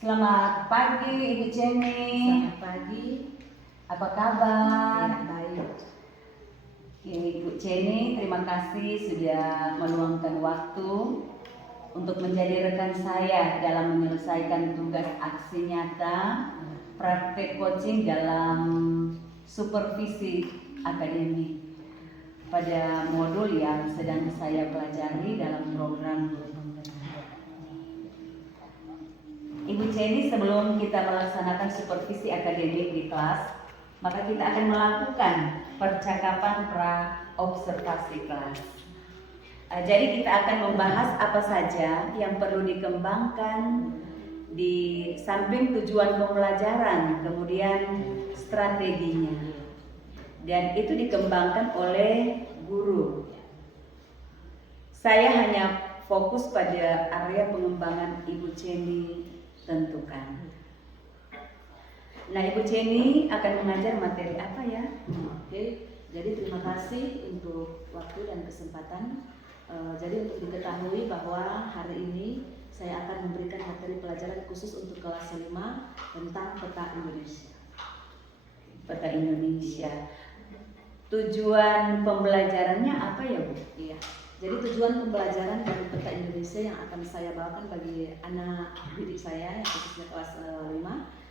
Selamat pagi Ibu Jenny. Selamat pagi. Apa kabar? Ya, baik. Ibu Jenny, terima kasih sudah meluangkan waktu untuk menjadi rekan saya dalam menyelesaikan tugas aksi nyata praktek coaching dalam supervisi akademik pada modul yang sedang saya pelajari dalam program guru pembelajaran. Ibu Jenny, sebelum kita melaksanakan supervisi akademik di kelas, maka kita akan melakukan percakapan pra-observasi kelas. Jadi kita akan membahas apa saja yang perlu dikembangkan di samping tujuan pembelajaran, kemudian strateginya. Dan itu dikembangkan oleh guru. Saya hanya fokus pada area pengembangan Ibu Jenny tentukan. Nah, Ibu Jenny akan mengajar materi apa ya? Oke, jadi terima kasih untuk waktu dan kesempatan. Jadi untuk diketahui bahwa hari ini saya akan memberikan materi pelajaran khusus untuk kelas 5 tentang peta Indonesia. Peta Indonesia. Tujuan pembelajarannya apa ya, Bu? Iya. Jadi tujuan pembelajaran dari peta Indonesia yang akan saya bawakan bagi anak didik saya, khususnya kelas 5,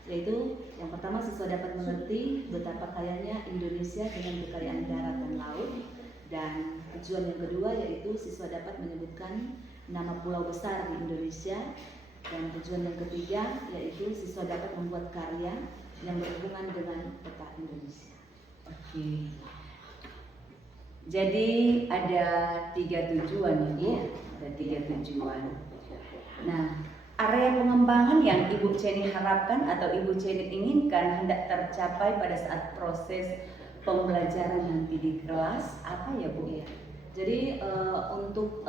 yaitu yang pertama siswa dapat mengerti betapa kayanya Indonesia dengan kekayaan darat dan laut, dan tujuan yang kedua yaitu siswa dapat menyebutkan nama pulau besar di Indonesia, dan tujuan yang ketiga yaitu siswa dapat membuat karya yang berhubungan dengan peta Indonesia. Oke. Jadi ada 3 tujuan, Ibu. Ada 3 tujuan. Nah, area pengembangan yang Ibu Jenny harapkan atau Ibu Jenny inginkan hendak tercapai pada saat proses pembelajaran nanti di kelas apa ya, Bu? Ya. Jadi untuk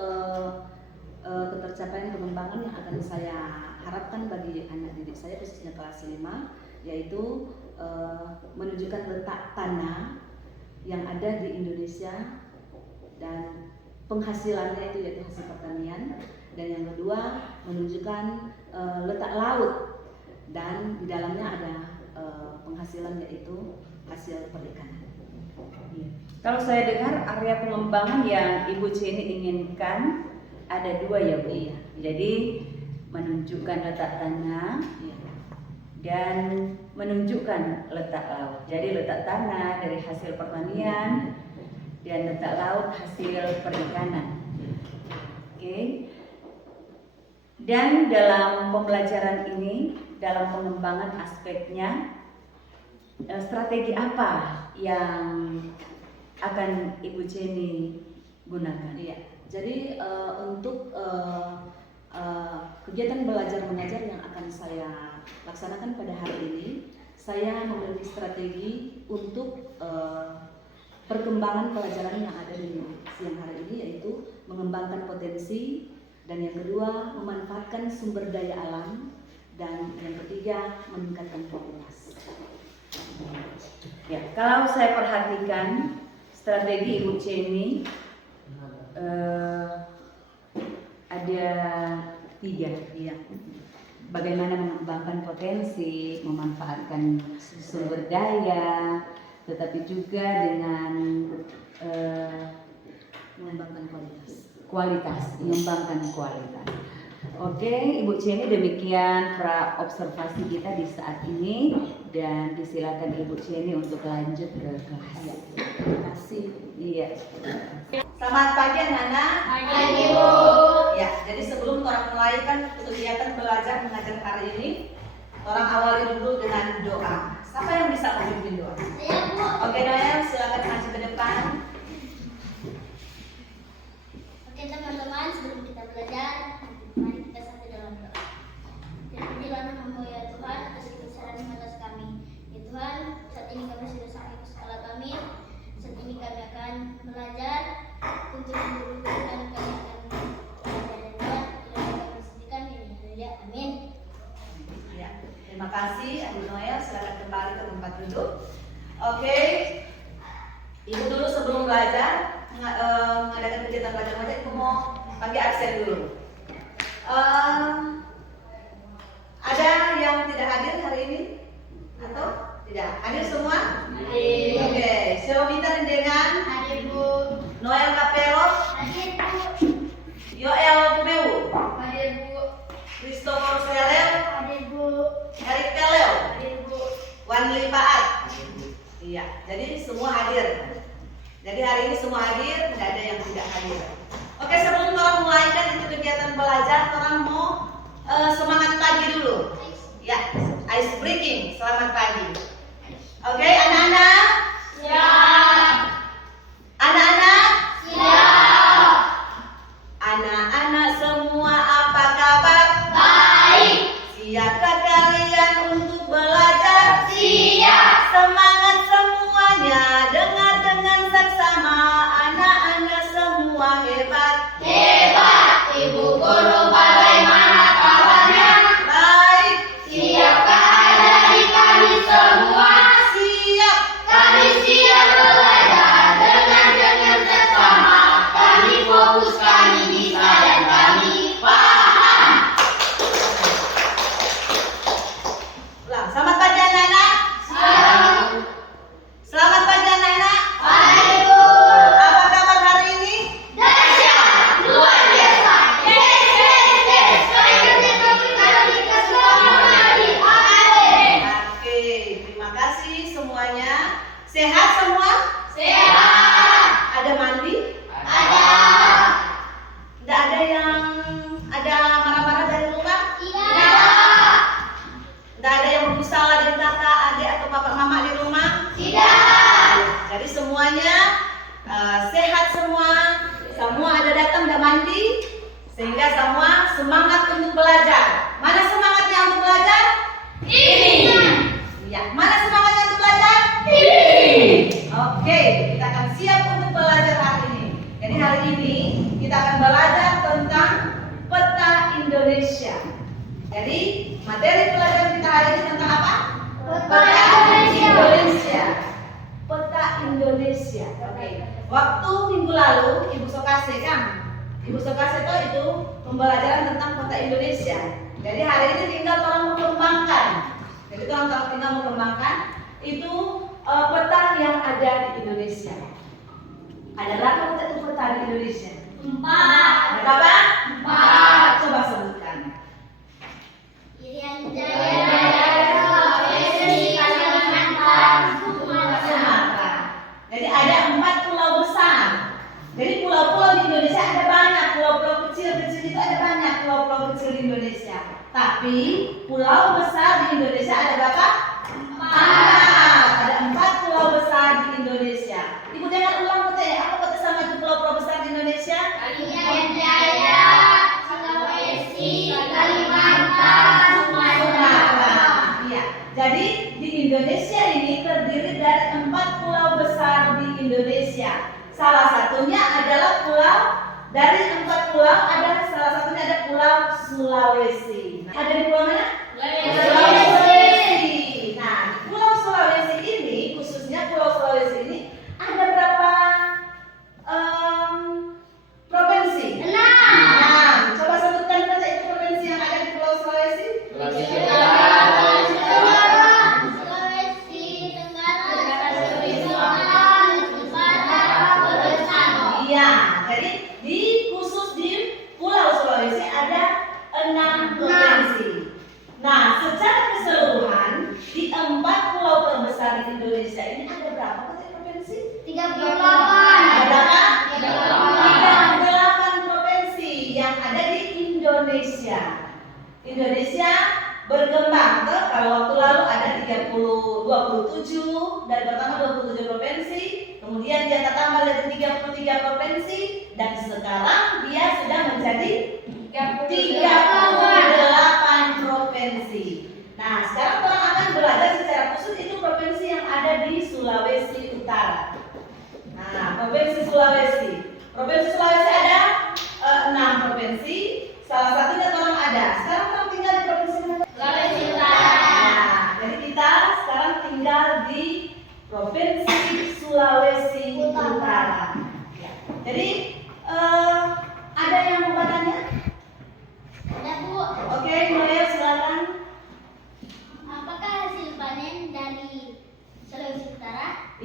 ketercapaian pengembangan yang akan saya harapkan bagi anak didik saya khususnya kelas 5, yaitu menunjukkan letak tanah yang ada di Indonesia dan penghasilannya itu yaitu hasil pertanian, dan yang kedua menunjukkan letak laut dan di dalamnya ada penghasilan yaitu hasil perikanan. Ya. Kalau saya dengar area pengembangan yang Ibu Jenny inginkan ada 2 ya, Bu. Iya. Jadi menunjukkan letak tanah, Iya. dan menunjukkan letak laut. Jadi letak tanah dari hasil pertanian dan letak laut hasil perikanan. Oke. Dan dalam pembelajaran ini, dalam pengembangan aspeknya, strategi apa yang akan Ibu Jenny gunakan? Iya. Jadi untuk kegiatan belajar mengajar yang akan saya laksanakan pada hari ini, saya memiliki strategi untuk perkembangan pelajaran yang ada di siang hari ini, yaitu mengembangkan potensi, dan yang kedua memanfaatkan sumber daya alam, dan yang ketiga meningkatkan kualitas. Ya, kalau saya perhatikan strategi Ibu Jenny ada 3, ya. Bagaimana mengembangkan potensi, memanfaatkan sumber daya, tetapi juga dengan Mengembangkan kualitas. mengembangkan kualitas. Oke, Ibu Jenny, demikian pra-observasi kita di saat ini, dan disilakan Ibu Jenny untuk lanjut ke kelas. Terima kasih. Iya. Selamat pagi anak-anak. Pagi, Bu. Ya, jadi sebelum orang mulai kan kegiatan belajar mengajar hari ini, orang awali dulu dengan doa. Siapa yang bisa memimpin doa? Saya, Bu. Oke, Noel, silakan maju ke depan. Oke, teman-teman, sebelum kita belajar, mari kita satu dalam doa. Terpujilah nama-Mu ya Tuhan atas kebesaran atas kami. Ya Tuhan, saat ini kami sudah sampai ke sekolah kami. Saat ini kami akan belajar untuk mengumpulkan kami akan belajar dan Tuhan. Kiranya kami sediakan ini. Haleluya. Amin. Ya, terima kasih Adik Noel, silakan kembali ke tempat duduk. Oke, Ibu dulu sebelum belajar mengadakan kegiatan belajar mengajar, Ibu mau panggil absen dulu. Ada yang tidak hadir hari ini? Atau tidak? Hadir semua? Hadir. Oke, saya minta dengan Hadir Bu. Noel Kapelos, Hadir Bu. Yoel Tumeu, Hadir Bu. Christopher Selel, Hadir Bu. Eric Peleo, Hadir Bu. Wanli Paat. Iya, jadi semua hadir. Jadi hari ini semua hadir, tidak ada yang tidak hadir. Oke, sebelum orang mulaikan itu kegiatan belajar, orang mau semangat pagi dulu. Ya, ice breaking, selamat pagi. Oke, anak-anak? Siap. Anak-anak? Siap. Anak-anak semua apa kabar? Baik. Siapkah kalian untuk belajar? Siap. Semangat semuanya, dengar dengan seksama. Anak-anak semua hebat. Hebat. Ibu guru bagaimana kabarnya? Baik, Siapkah adik kami semua? siap. Kami siap belajar dengan seksama. Kami fokus, kami bisa dan kami paham. Ulang. Selamat pagi anak-anak. Siap. Selamat pagi anak-anak. Baik Bu. Apa kabar hari ini? Dahsyat, luar biasa. Yes, yes, yes. Kami berterima kasih semua hari. Amin. Oke, terima kasih semuanya. Sehat semua? Sehat. Ada mandi? Ada. Tidak ada yang ada marah-marah dari rumah? Tidak. Tidak ada yang bersalah dari kakak, adik atau papa mama di rumah? Tidak. Jadi semuanya sehat semua, semua ada datang dan mandi, sehingga semua semangat untuk belajar. Mana semangatnya untuk belajar? Ini. Iya. Mana semangatnya untuk belajar? Ini. Oke, kita akan siap untuk belajar hari ini. Jadi hari ini kita akan belajar tentang peta Indonesia. Jadi materi pelajaran kita hari ini tentang apa? Peta Indonesia. Peta Indonesia. Oke. Waktu minggu lalu Ibu Sokase kan? Ibu Sokase itu pembelajaran tentang peta Indonesia. Jadi hari ini tinggal orang mengembangkan. Jadi orang tinggal mengembangkan itu peta yang ada di Indonesia. Ada berapa peta di Indonesia? 4. Ada berapa? 4. Coba sebutkan. Irian Jaya, Sulawesi, Kalimantan, Sumatera. Sumatera. Jadi ada 4 pulau besar. Jadi pulau-pulau di Indonesia ada banyak. Pulau-pulau kecil-kecil itu ada banyak pulau-pulau kecil di Indonesia. Tapi pulau besar di Indonesia ada berapa? 4. Ada 4 pulau besar di Indonesia. Ibu jangan ulang kata ya. Apa kata sama itu pulau-pulau besar di Indonesia? Irian Jaya, Sulawesi, Kalimantan, Sumatera. Iya. Jadi di Indonesia ini terdiri dari 4 pulau besar di Indonesia. Salah satunya adalah pulau dari 4 pulau ada salah satunya ada Pulau Sulawesi. Ada di pulau mana? Sulawesi. Nah, Pulau Sulawesi ini khususnya Pulau Sulawesi ini ada berapa provinsi? 6. Coba sebutkan kata itu provinsi yang ada di Pulau Sulawesi. Sulawesi Tenggara, Sulawesi Selatan, Barat, Selatan. Iya, jadi khusus di Pulau Sulawesi ada 6 provinsi. Nah, secara keseluruhan di 4 pulau terbesar di Indonesia ini ada berapa provinsi? 38. Ada berapa? 38. 38 provinsi yang ada di Indonesia. Indonesia berkembang tuh, kalau waktu lalu ada 27 dan pertama 27 provinsi, kemudian dia tambah dari 33 provinsi dan sekarang dia sudah menjadi 38 provinsi. Nah, sekarang orang akan belajar secara khusus itu provinsi yang ada di Sulawesi Utara. Nah, provinsi Sulawesi. Provinsi Sulawesi ada 6 provinsi. Salah satunya orang ada. Sekarang orang tinggal di provinsi mana? Sulawesi Utara. Nah, jadi kita sekarang tinggal di provinsi Sulawesi Utara. Ya. Jadi ada yang mau bertanya? Ada Bu. Oke, Noel silakan.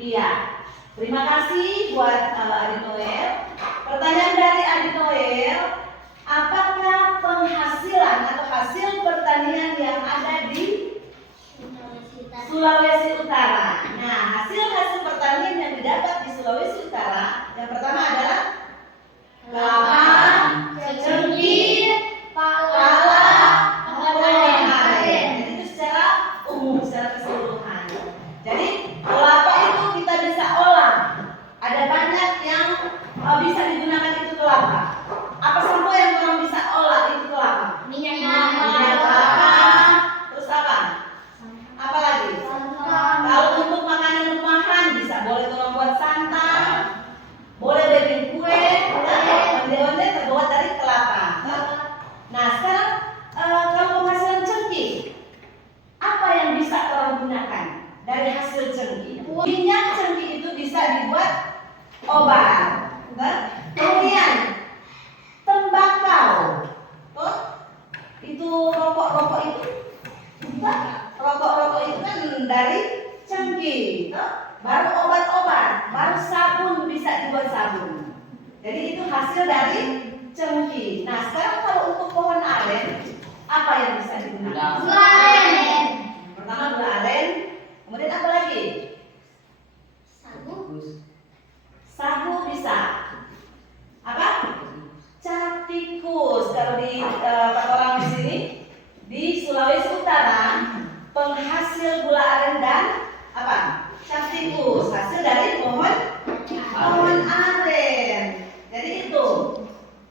Iya. Terima kasih buat Adik Noel. Pertanyaan dari Adik Noel, apakah penghasilan atau hasil pertanian yang ada di Sulawesi Utara? Nah, hasil pertanian yang didapat di Sulawesi Utara, yang pertama adalah kelapa, cengkih, pala, pohon aren. Jadi itu secara umum, secara keseluruhan. Jadi kelapa itu kita bisa olah. Ada banyak yang bisa digunakan itu kelapa. Apa saja yang orang bisa olah itu kelapa? Minyak Kelapa. Terus apa? Apa lagi? Kalau untuk makanan rumahan bisa boleh orang buat santan, boleh bikin kue, onde-onde terbuat dari kelapa. Nah sekarang kalau penghasilan cengkih, apa yang bisa orang gunakan dari hasil cengkih? Minyak cengkih itu bisa dibuat obat. Kemudian tembakau, itu rokok itu rokok itu kan dari cengkih, baru obat-obat, baru sabun bisa dibuat sabun. Jadi itu hasil dari cengkih. Nah sekarang kalau untuk pohon aren, apa yang bisa digunakan? Gula aren. Pertama gula aren, kemudian apa lagi? Sagu bisa. Apa? Cap tikus. Kalau di orang di sini di Sulawesi Utara, penghasil gula aren dan apa? Cap tikus. Hasil dari pohon aren. Jadi itu.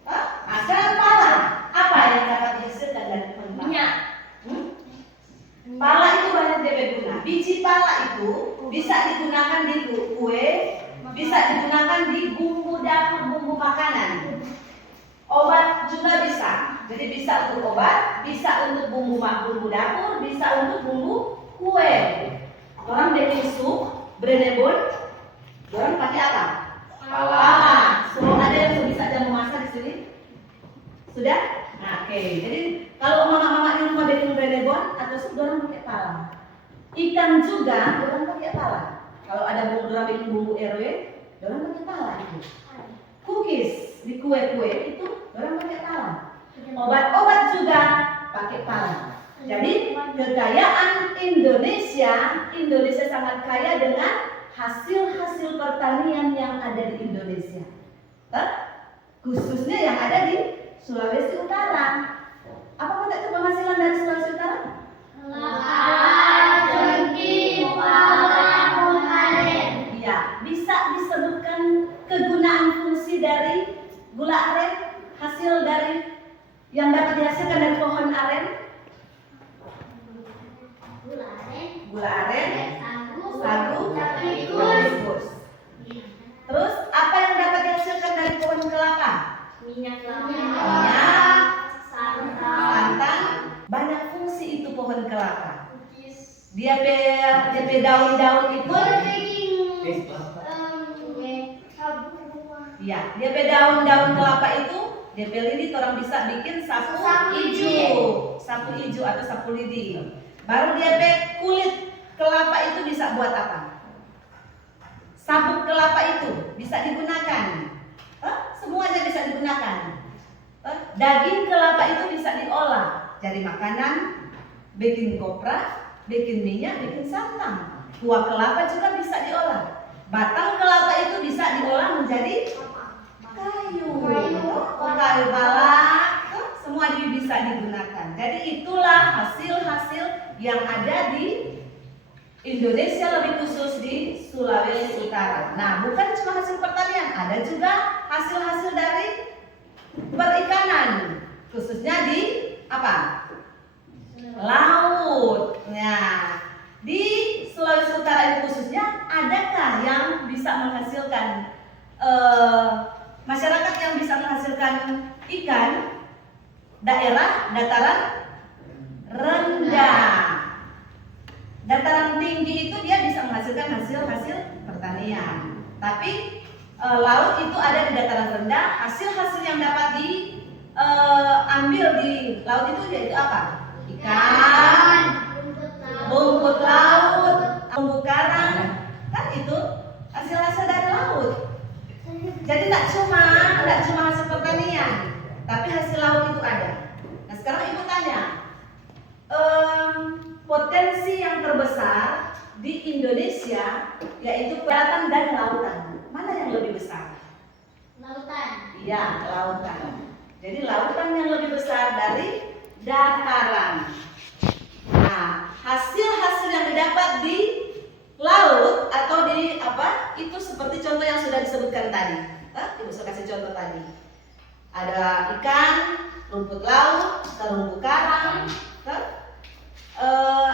Nah, sekarang pala. Apa yang dapat dihasilkan dari pohon pala? Minyak. Pala itu banyak dia berguna. Biji pala itu bisa digunakan di kue, bisa digunakan di bumbu dapur, bumbu makanan. Obat juga bisa. Jadi bisa untuk obat, bisa untuk bumbu dapur, bisa untuk bumbu kue. Orang bikin sup, brenebon, orang pakai apa? Pala. So, ada yang bisa jamu masak di sini? Sudah? Nah, oke. Jadi kalau mama-mama di rumah bikin brenebon atau sup, orang pakai pala. Ikan juga orang pakai pala. Kalau ada orang bikin bumbu RW, orang pakai pala itu. Cookies di kue-kue itu orang pakai pala. Obat-obat juga pakai pala. Jadi kekayaan Indonesia sangat kaya dengan hasil-hasil pertanian yang ada di Indonesia. Khususnya yang ada di Sulawesi Utara. Apa kata itu penghasilan dari Sulawesi Utara? Kelapa, cengkih, pala, pohon aren. Ya, bisa disebutkan kegunaan fungsi dari gula aren, hasil dari yang dapat dihasilkan dari pohon aren. Gula aren, sagu, tikus. Terus apa yang dapat dihasilkan dari pohon kelapa? Minyak Santan. Banyak fungsi itu pohon kelapa. Dia pe daun-daun itu. Ya, dia pe daun-daun kelapa itu, dia pe lidi orang bisa bikin sapu hijau atau sapu lidi. Baru dia pe kulit kelapa itu bisa buat apa? Sabuk kelapa itu bisa digunakan. Semuanya bisa digunakan. Daging kelapa itu bisa diolah jadi makanan, bikin kopra, bikin minyak, bikin santan. Kuah kelapa juga bisa diolah. Batang kelapa itu bisa diolah menjadi kayu palak, semua bisa digunakan. Jadi itulah hasil-hasil yang ada di Indonesia, lebih khusus di Sulawesi Utara. Nah, bukan cuma hasil pertanian, ada juga hasil-hasil dari perikanan, khususnya di apa? Laut. Nah, di Sulawesi Utara itu khususnya, adakah yang bisa menghasilkan masyarakat yang bisa menghasilkan ikan daerah dataran rendah. Dataran tinggi itu dia bisa menghasilkan hasil pertanian. Tapi laut itu ada di dataran rendah. Hasil-hasil yang dapat diambil di laut itu yaitu apa? Ikan, rumput laut, terumbu karang, kan itu enggak cuma hasil pertanian, tapi hasil laut itu ada. Nah sekarang ibu tanya, potensi yang terbesar di Indonesia yaitu daratan dan lautan. Mana yang lebih besar? Lautan. Iya, lautan. Jadi lautan yang lebih besar dari dataran. Nah, hasil-hasil yang didapat di laut atau di apa? Itu seperti contoh yang sudah disebutkan tadi. Ibu saya kasih contoh tadi. Ada ikan, rumput laut, terumbu karang,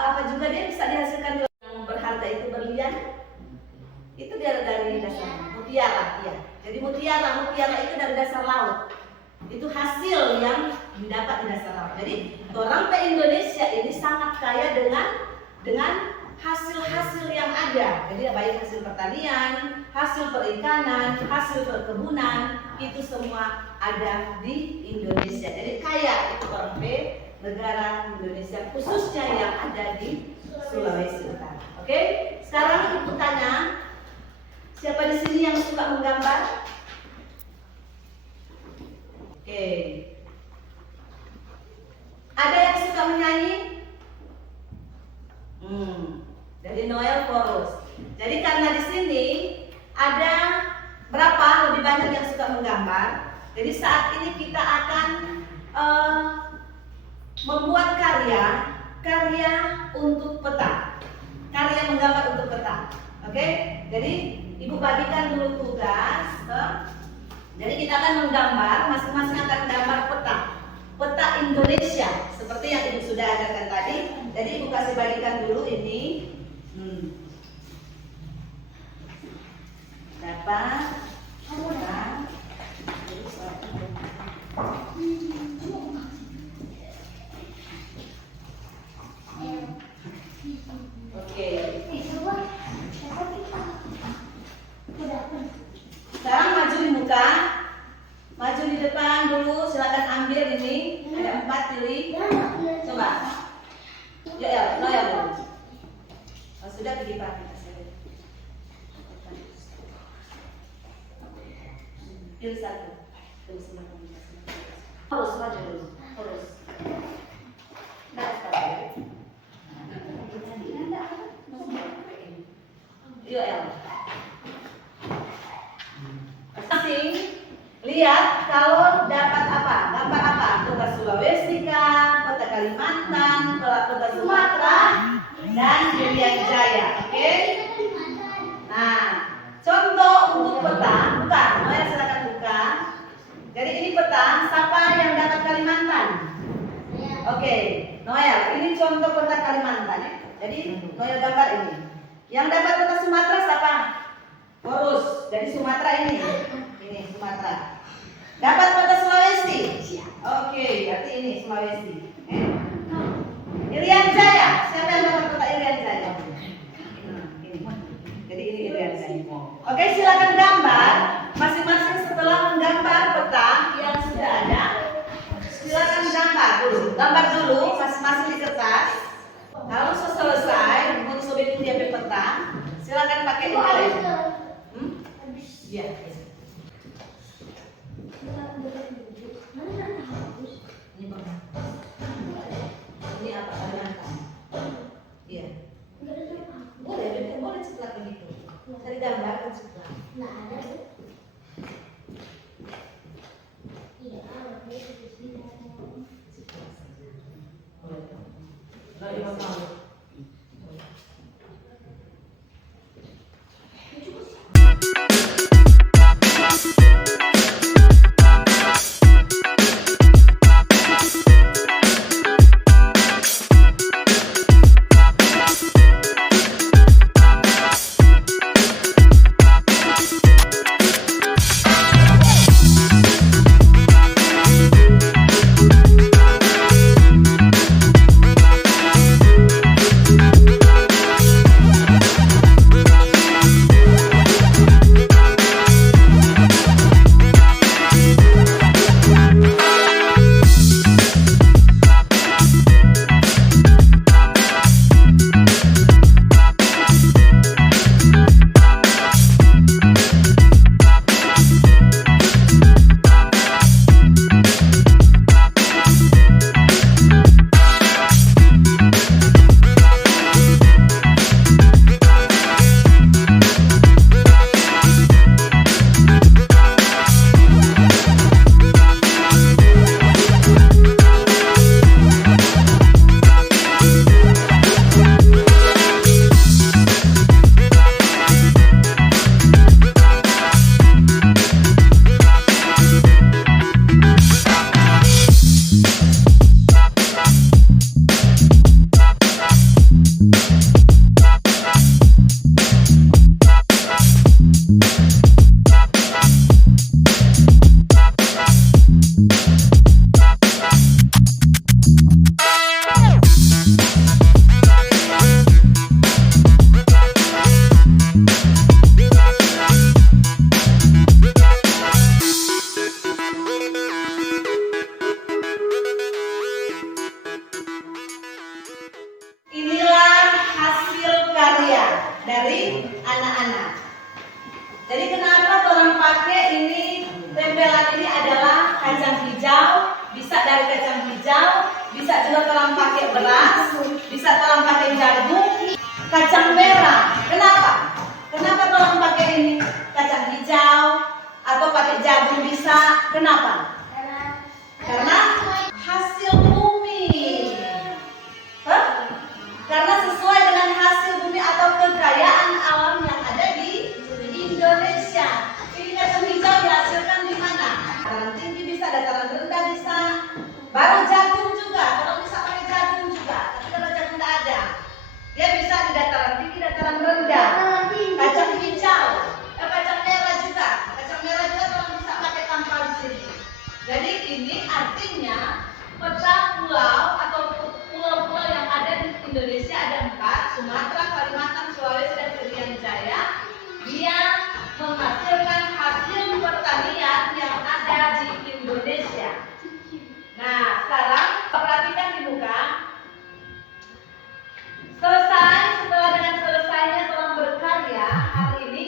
apa juga dia bisa dihasilkan yang berharga itu berlian. Itu dia dari dasar mutiara, iya. Jadi mutiara itu dari dasar laut. Itu hasil yang didapat di dasar laut. Jadi orang Indonesia ini sangat kaya dengan hasil-hasil yang ada. Jadi baik hasil pertanian, hasil perikanan, hasil perkebunan, itu semua ada di Indonesia. Jadi kaya itu orang negara Indonesia, khususnya yang ada di Sulawesi Utara. Oke, sekarang ibu tanya, siapa di sini yang suka menggambar? Oke. Ada yang suka menyanyi? Dari Noel Forus. Jadi karena di sini ada berapa lebih banyak yang suka menggambar. Jadi saat ini kita akan membuat karya untuk peta. Karya menggambar untuk peta. Oke? Jadi ibu bagikan dulu tugas. Jadi kita akan menggambar, masing-masing akan menggambar peta Indonesia seperti yang ibu sudah ajarkan tadi. Jadi ibu kasih bagikan dulu ini. Dapat. Oke. Sekarang maju di muka, maju di depan dulu. Silakan ambil ini. Ada 4 pilih. Coba. Ya, dulu. Oh, sudah pergi Pak. Pilih satu. Terus harus maju dulu. Terus. Nah, yuk El. Masing lihat kalau dapat apa, gambar apa, peta Sulawesi kah, peta Kalimantan, peta Sumatera, dan Irian Jaya. Oke? Nah, contoh untuk peta, buka, Noel silakan buka. Jadi ini peta, siapa yang dapat Kalimantan? Oke, Noel, ini contoh peta Kalimantan ya. Jadi Noel gambar ini. Yang dapat peta Sumatera siapa? Forus. Jadi Sumatera ini Sumatera. Dapat peta Sulawesi. Oke, berarti ini Sulawesi. Irian Jaya. Siapa yang dapat peta Irian Jaya? Ini. Jadi ini Irian Jaya. Oke, silakan gambar. Masing-masing setelah menggambar peta yang sudah ada, silakan gambar dulu. Gambar dulu masing-masing di kertas. Kalau selesai untuk dia peta, silakan pakai ini lem. Iya. Ini apa? Kalimantan. Iya. Boleh cepat begitu. Cari gambar dan cepat. anak-anak. Jadi kenapa orang pakai ini tempelan ini adalah kacang hijau, bisa dari kacang hijau, bisa juga orang pakai beras, bisa orang pakai jagung, kacang merah. Kenapa? Kenapa orang pakai ini kacang hijau atau pakai jagung bisa? Kenapa? Karena hasil bumi. Hah? Karena sesuai dengan hasil bumi atau kekayaan alam yang ada di Indonesia. Ini kacang hijau dihasilkan di mana? Dataran tinggi bisa, dataran rendah bisa. Baru jagung juga, kalau bisa pakai jagung juga. Tapi kalau jagung tidak ada, dia bisa di dataran tinggi, dataran rendah. Kacang hijau, kacang merah juga. Kacang merah juga kalau bisa pakai tanpa di sini. Jadi ini artinya peta pulau atau pulau-pulau yang ada di Indonesia ada 4, Sumatera, Kalimantan, Sulawesi, dan Irian Jaya. Dia menghasilkan hasil pertanian yang ada di Indonesia. Nah, sekarang perhatikan di muka. Setelah dengan selesainya orang berkarya hari ini,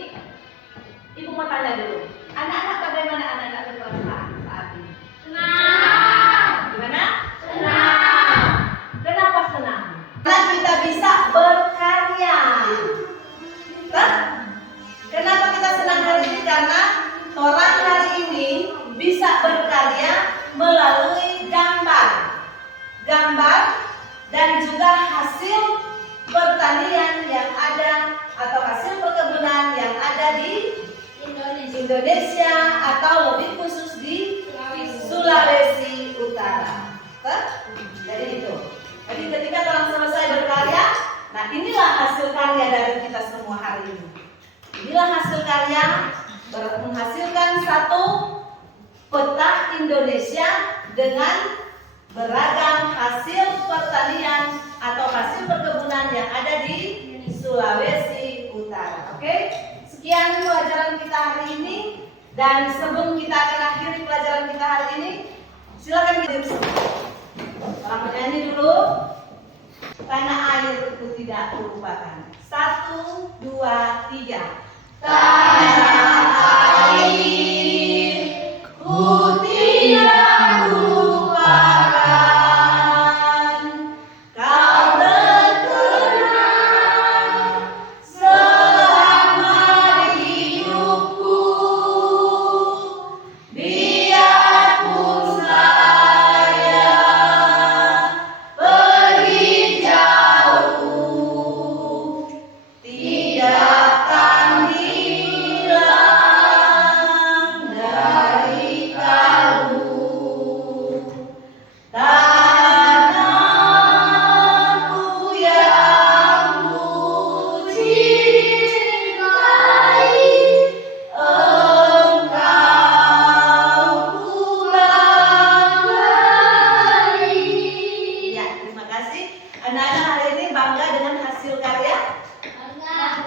Ibu mau tanya dulu. Anak-anak bagaimana anak-anak berkelas saat ini? Senang. Gimana? Senang. Kenapa senang? Karena kita bisa berkarya. Hah? Kenapa kita senang hari ini? Karena orang hari ini bisa berkarya melalui gambar dan juga hasil pertanian yang ada atau hasil perkebunan yang ada di Indonesia atau lebih khusus di Sulawesi Utara. Jadi itu. Jadi ketika orang selesai berkarya, nah inilah hasil karya dari kita semua hari ini. Inilah hasil karya menghasilkan satu peta Indonesia dengan beragam hasil pertanian atau hasil perkebunan yang ada di Sulawesi Utara. Oke? Sekian pelajaran kita hari ini, dan sebelum kita akan akhiri pelajaran kita hari ini, silakan kirim orang menyanyi dulu. Tanah airku tidak lupakan. 1, 2, 3. Tanah airku tidak lupakan, kau berkenan selama hidupku, biarpun saya pergi jauh, tidak akan hilang dari kalbu. Tanahku yang ku cintai, engkau ku banggai. Ya, terima kasih. Anak-anak hari ini bangga dengan hasil karya?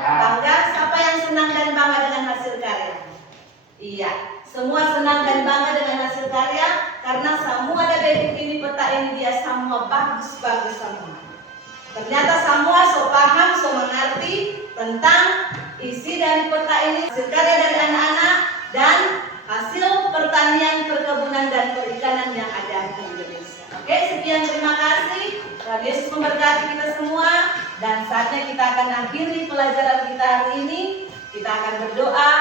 Bangga. Siapa yang senang dan bangga dengan hasil karya? Iya, semua senang dan bangga dengan hasil karya karena semua ada di ini peta ini dia semua bagus-bagus semua. Ternyata semua so paham, so mengerti tentang isi dari peta ini, hasil karya dari anak-anak dan hasil pertanian, perkebunan dan perikanan yang ada di Indonesia. Oke, sekian, terima kasih. Tuhan Yesus memberkati kita semua, dan saatnya kita akan akhiri pelajaran kita hari ini. Kita akan berdoa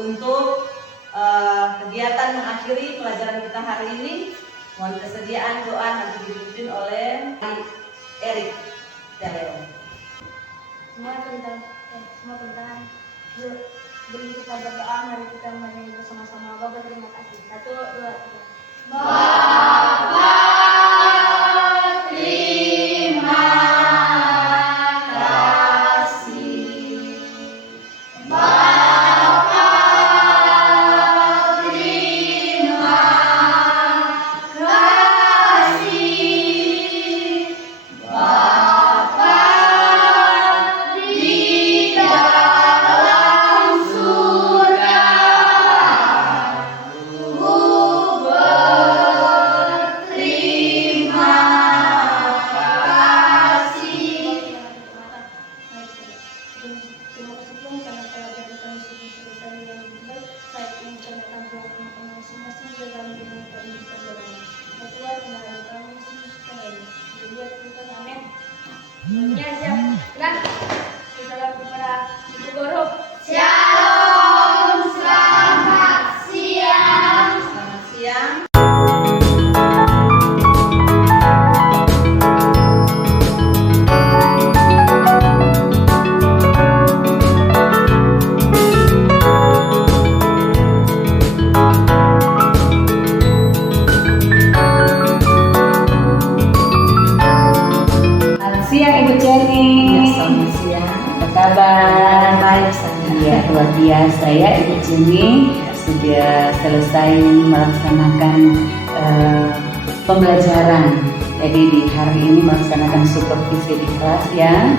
untuk kegiatan mengakhiri pelajaran kita hari ini. Mohon kesediaan doa nanti dipimpin oleh Erik Jaleo. Semua tentang beri kita berdoa, mari kita menyanyi bersama-sama. Bapak terima kasih. 1, 2, 3. Bapa, terima kasih. Bapa, terima kasih. Bapa di dalam surga, ku berterima kasih. Terima kasih. baik saja. Ya, luar biasa ya Ibu Jenny sudah selesai melaksanakan pembelajaran. Jadi di hari ini melaksanakan supervisi di kelas ya.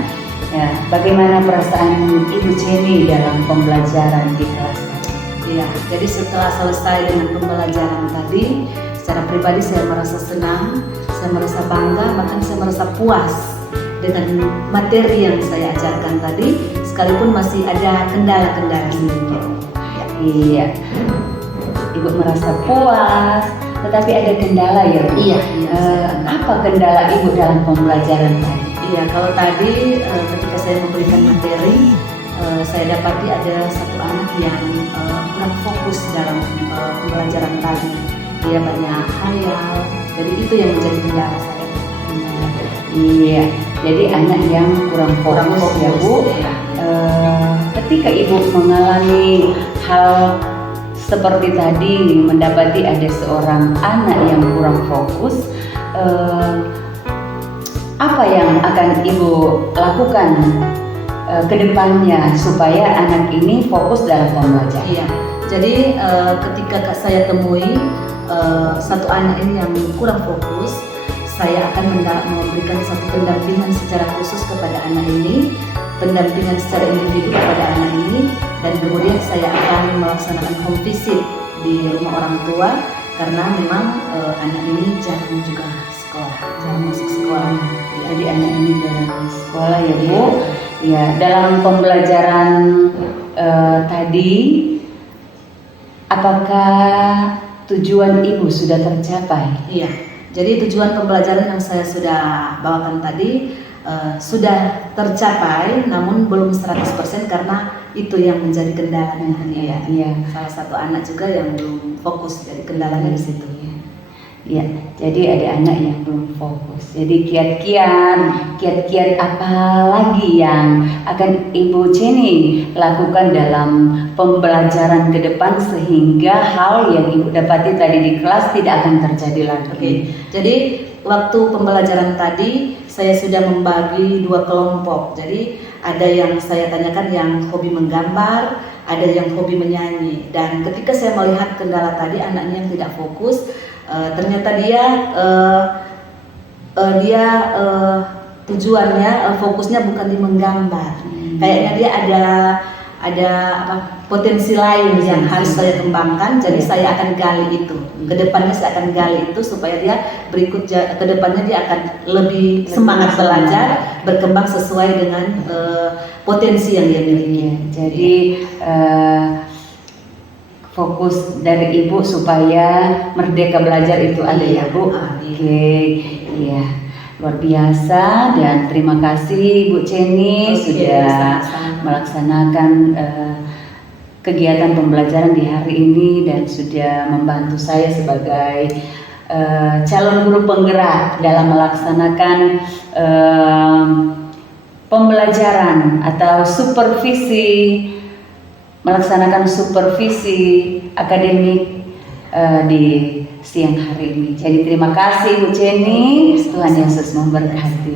Ya, bagaimana perasaan Ibu Jenny dalam pembelajaran di kelas? Iya, jadi setelah selesai dengan pembelajaran tadi, secara pribadi saya merasa senang, saya merasa bangga, bahkan saya merasa puas dengan materi yang saya ajarkan tadi, sekalipun masih ada kendala-kendala sedikit. Iya, Ibu merasa puas, tetapi ada kendala ya Bu? Iya. Apa kendala Ibu dalam pembelajaran tadi? Iya, kalau tadi ketika saya memberikan materi, saya dapati ada satu anak yang kurang fokus dalam pembelajaran tadi. Dia banyak hayal, jadi itu yang menjadi kendala saya. Iya, jadi anak yang kurang fokus ya Bu. Iya. Ketika Ibu mengalami hal seperti tadi, mendapati ada seorang anak yang kurang fokus, apa yang akan Ibu lakukan ke depannya supaya anak ini fokus dalam pembelajaran? Iya, jadi ketika saya temui satu anak ini yang kurang fokus, saya akan memberikan satu pendampingan secara khusus kepada anak ini, pendampingan secara individu kepada anak ini, dan kemudian saya akan melaksanakan home visit di rumah orang tua karena memang anak ini jarang juga sekolah, jarang masuk sekolah. Jadi anak ini dalam sekolah ya Bu. Ya, dalam pembelajaran tadi, apakah tujuan Ibu sudah tercapai? Iya, jadi tujuan pembelajaran yang saya sudah bawakan tadi sudah tercapai, namun belum 100% karena itu yang menjadi kendalanya. Iya. Salah satu anak juga yang belum fokus, jadi kendalanya di situ. Ya, jadi ada anak yang belum fokus. Jadi kiat-kiat apa lagi yang akan Ibu Jenny lakukan dalam pembelajaran ke depan sehingga hal yang Ibu dapati tadi di kelas tidak akan terjadi lagi? Oke, jadi waktu pembelajaran tadi saya sudah membagi 2 kelompok. Jadi ada yang saya tanyakan yang hobi menggambar, ada yang hobi menyanyi. Dan ketika saya melihat kendala tadi anaknya yang tidak fokus, ternyata dia tujuannya fokusnya bukan di menggambar. Kayaknya dia ada potensi lain yang harus saya kembangkan. Jadi saya akan gali itu. Kedepannya saya akan gali itu supaya dia kedepannya dia akan lebih semangat belajar, berkembang sesuai dengan potensi yang dia miliki. Jadi fokus dari Ibu supaya merdeka belajar itu ada ya Bu. Oke, iya, luar biasa dan terima kasih Bu Jenny sudah melaksanakan kegiatan pembelajaran di hari ini dan sudah membantu saya sebagai calon guru penggerak dalam melaksanakan pembelajaran atau melaksanakan supervisi akademik di siang hari ini. Jadi terima kasih Bu Jenny, Tuhan Yesus memberkati.